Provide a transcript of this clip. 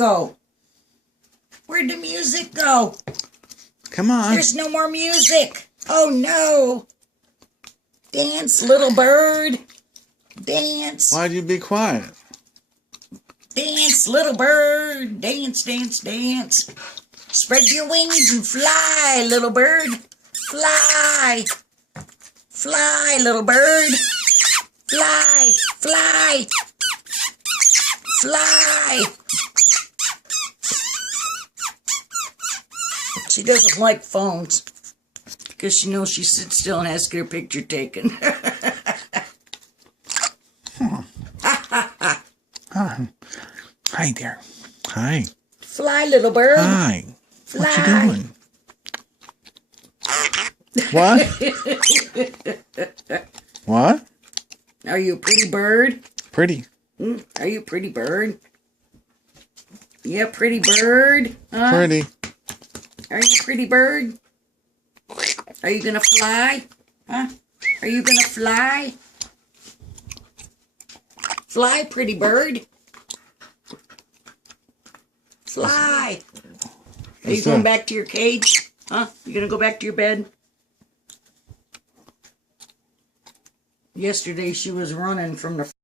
go? Where'd the music go? Come on. There's no more music. Oh no. Dance, little bird. Dance. Why'd you be quiet? Dance, little bird. Dance, dance, dance. Spread your wings and fly, little bird. Fly. Fly, little bird. Fly, fly. Fly. She doesn't like phones because she knows she sits still and has to get her picture taken. Hi there. Hi. Fly, little bird. Hi. Fly. What you doing? What? What? Are you a pretty bird? Pretty. Are you a pretty bird? Yeah, pretty bird. Huh? Pretty. Are you a pretty bird? Are you gonna fly? Huh? Are you gonna fly? Fly, pretty bird. Fly. Are you going back to your cage? Huh? You gonna go back to your bed? Yesterday she was running from the